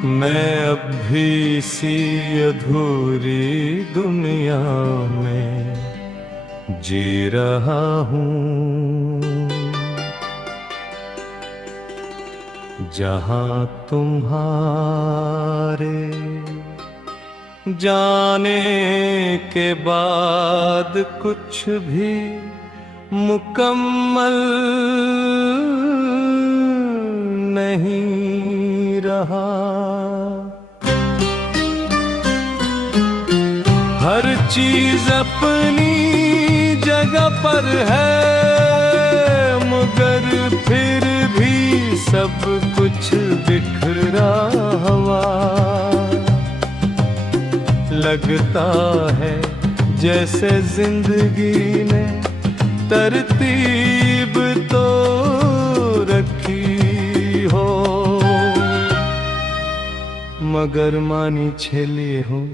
मैं अब भी इसी अधूरी दुनिया में जी रहा हूँ, जहाँ तुम्हारे जाने के बाद कुछ भी मुकम्मल नहीं रहा। हर चीज अपनी जगह पर है, मगर फिर भी सब कुछ बिखरा हुआ लगता है, जैसे जिंदगी ने तरतीब तो रखी हो, मगर मानी छेली हूँ।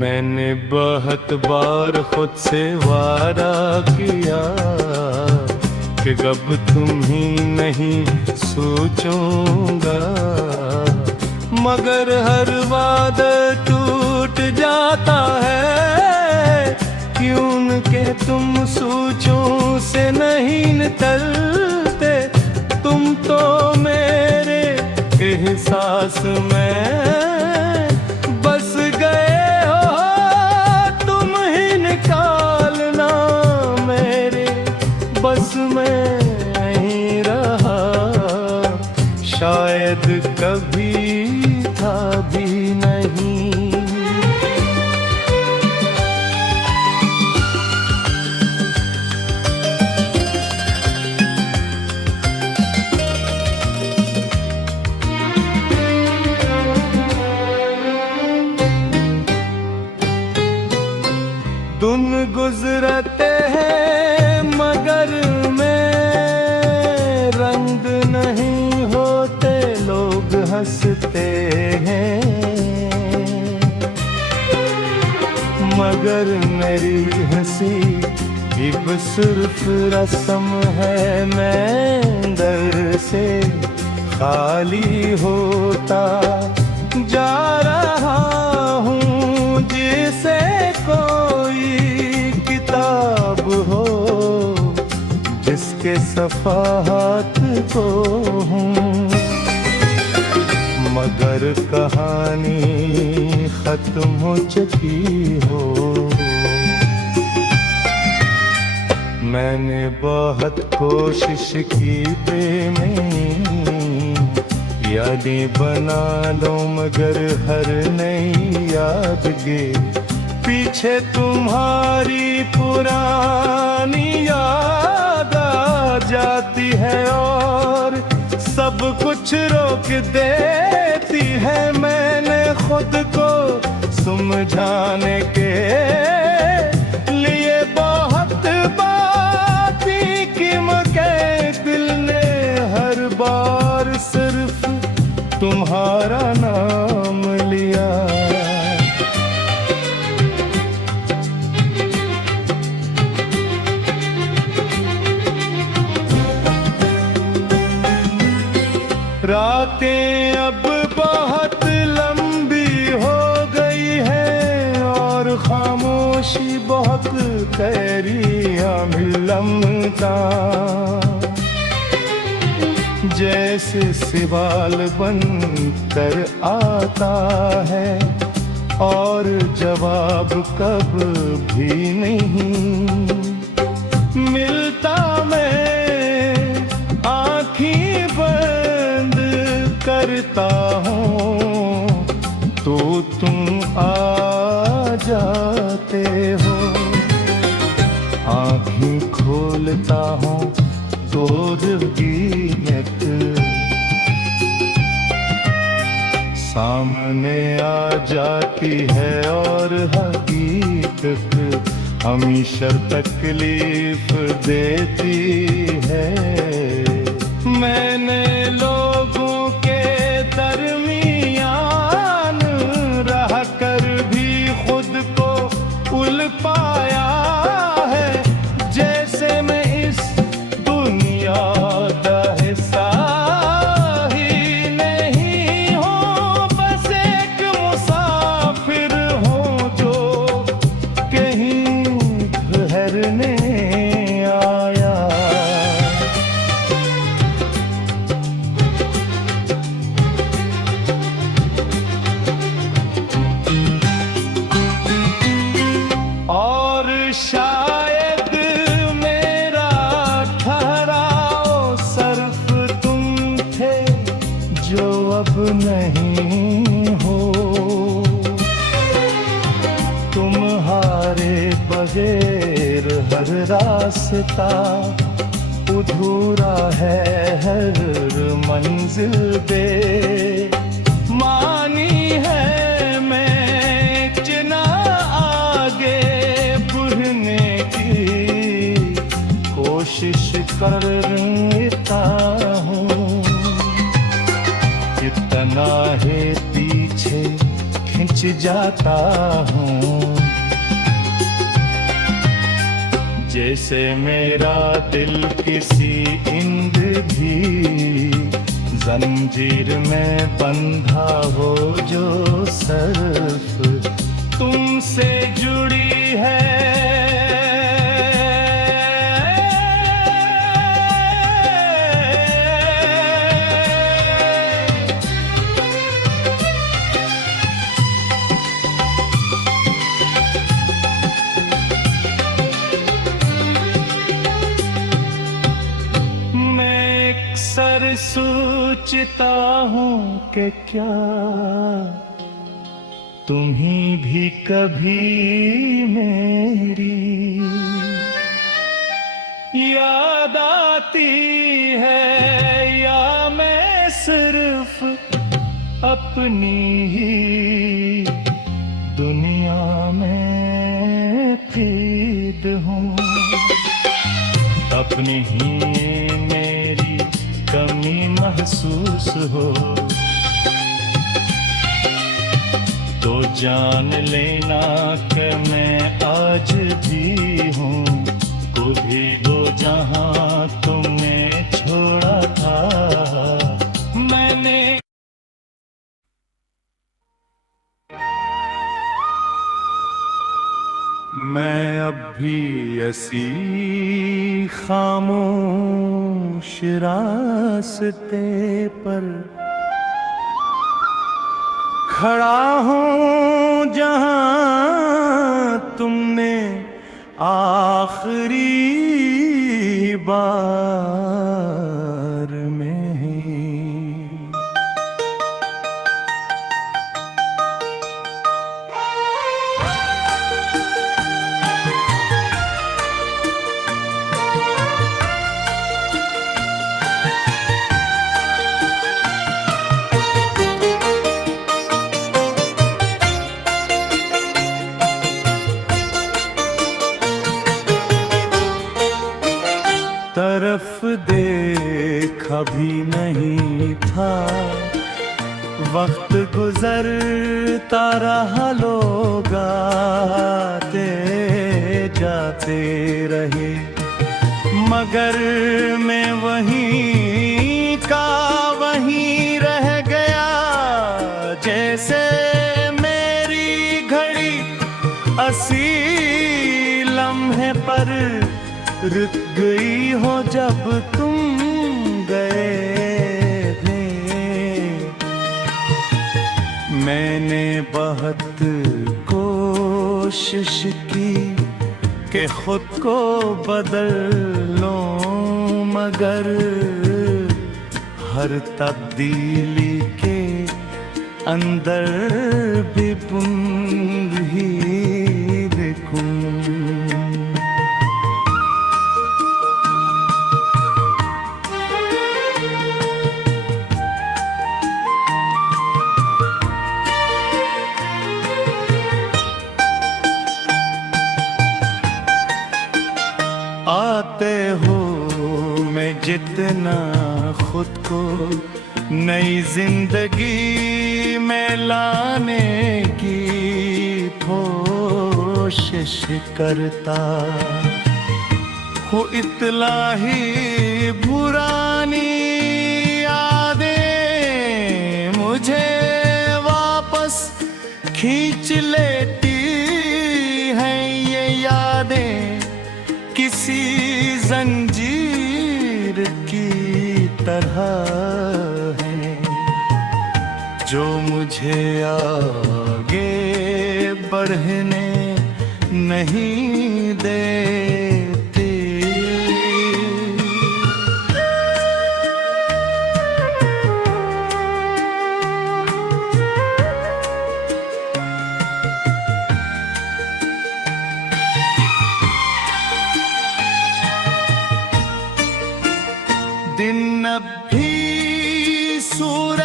मैंने बहुत बार खुद से वादा किया कि कब तुम ही नहीं सोचूंगा, मगर हर वादा टूट जाता है, क्यों के तुम सोचों से नहीं निकलते। तुम तो मेरे एहसास में बस गए हो, तुम ही निकालना मेरे बस में नहीं रहा। शायद कभी था भी नहीं। दिन गुजरते हैं मगर में रंग नहीं होते, लोग हंसते हैं मगर मेरी हंसी अब सिर्फ रस्म है। मैं अंदर से खाली होता जा रहा हूँ, जिसे कोई किताब हो जिसके सफ़ाहात को हूँ, मगर कहानी खत्म हो चुकी हो। मैंने बहुत कोशिश की प्रेमी यादें बना लो, मगर हर नई याद के पीछे तुम्हारी पुरानी याद आ जाती है और सब कुछ रोक देती है। मैंने खुद को समझाने के लिए बहुत बातें की, मगर दिल ने हर बार सिर्फ तुम्हारा नाम लिया। रातें अब बहुत लंबी हो गई है और खामोशी बहुत गहरिया मिलमता, जैसे सवाल बनकर आता है और जवाब कब भी नहीं मिलता। मैं आँखें बंद करता हूँ तो तुम आ जाते हो, आँखें खोलता हूँ तो हकीकत सामने आ जाती है और हकीकत हमेशा तकलीफ देती है। मैंने लोगों के दरमियान रह कर भी खुद को उल पाया है, जैसे मैं इस दुनिया का हिस्सा ही नहीं। अब नहीं हो, तुम्हारे बगैर हर रास्ता अधूरा है, हर मंजिल बे मानी है। मैं इतना आगे बढ़ने की कोशिश करता हूँ, कितना है पीछे खिंच जाता हूँ। जैसे मेरा दिल किसी इंद्रधी जंजीर में बंधा हो, जो सिर्फ तुमसे जुड़ी है। अक्सर सोचता हूँ कि क्या तुम्हीं भी कभी मेरी याद आती है, या मैं सिर्फ अपनी ही दुनिया में कैद हूँ। अपनी ही मेरी कमी महसूस हो तो जान लेना कि मैं आज भी हूँ, कभी वो जहाँ तुमने छोड़ा था मैंने। मैं अब भी ऐसी खामोश रास्ते पर खड़ा हूँ जहाँ तुमने आखिरी बार में ही तरफ देखा भी नहीं था, वक्त गुजरता रहा, लोग आते जाते रहे, मगर मैं वहीं का वहीं रह गया। जैसे मेरी घड़ी असी लम्हे पर रुक गई हो जब तुम गए थे। मैंने बहुत कोशिश की कि खुद को बदल लूं, मगर हर तब्दीली के अंदर भी पुन ही देखूं। आते हो मैं जितना खुद को नई जिंदगी में लाने की कोशिश करता हूँ, इतना ही पुरानी यादें मुझे वापस खींच लेती हैं। ये यादें किसी जंजीर की तरह है जो मुझे आगे बढ़ने नहीं देती।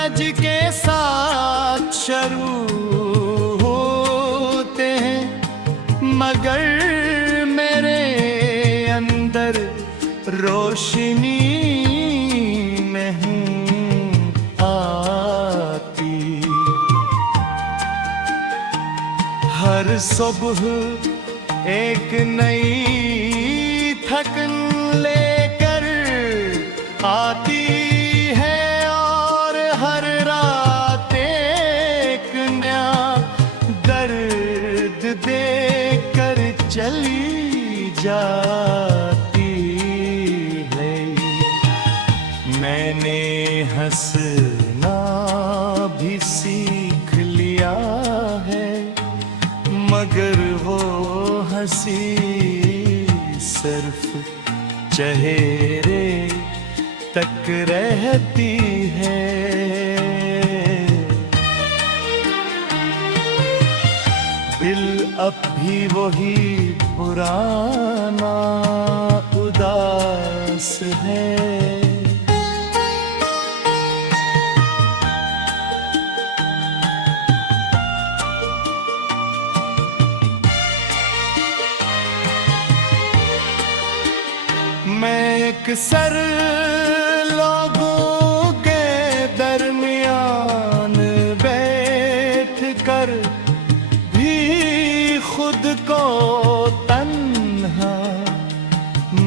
सूरज के साथ शुरू होते हैं, मगर मेरे अंदर रोशनी नहीं आती। हर सुबह एक नई थकन लेकर आती है, और हर रात एक नया दर्द देकर चली जाती है। मैंने हंसना भी सीख लिया है, मगर वो हंसी सिर्फ चेहरे तक रहती है। दिल अब भी वही पुराना उदास है। मैं अक्सर लोगों के दरमियान बैठ कर भी खुद को तन्हा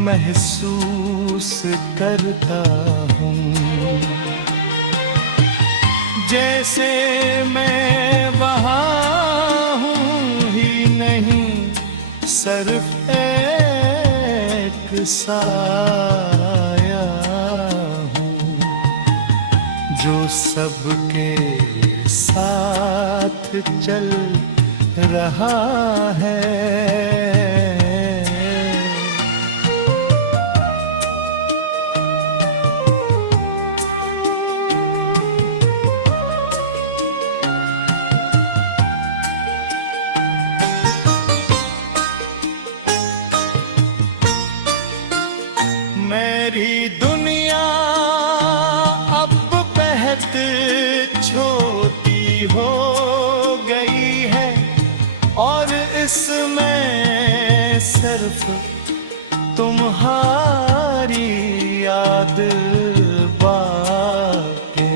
महसूस करता हूँ। जैसे मैं वहाँ हूँ ही नहीं, सिर्फ साया हूँ जो सबके साथ चल रहा है। मेरी दुनिया अब बेहद छोटी हो गई है, और इसमें सिर्फ तुम्हारी याद बाके।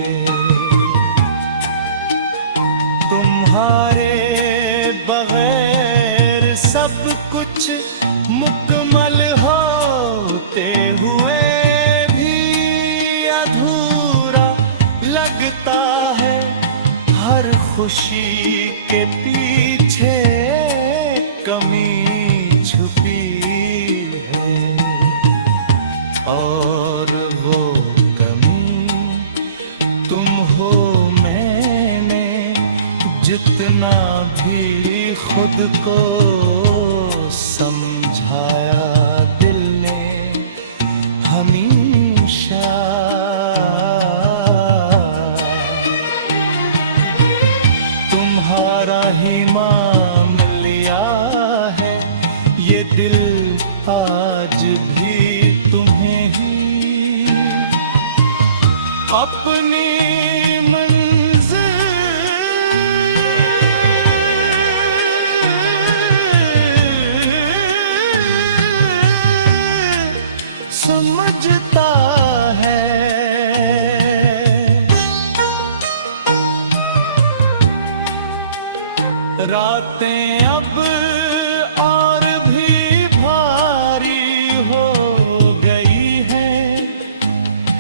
तुम्हारे बगैर सब कुछ मुकम्मल होते हुए भी अधूरा लगता है। हर खुशी के पीछे कमी छुपी है, और वो कमी तुम हो। मैंने जितना भी खुद को समझाया, दिल ने हमेशा तुम्हारा ही मान लिया है। ये दिल आज भी तुम्हें ही अपनी समझता है। रातें अब और भी भारी हो गई हैं,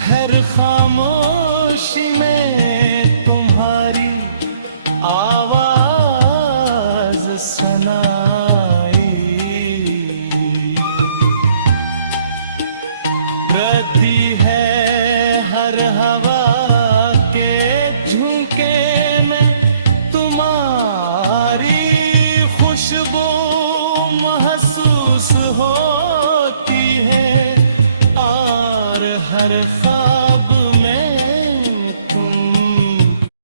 हर खामोशी में तुम्हारी आवाज सुनाई रहती है। हर हवा के झोंके में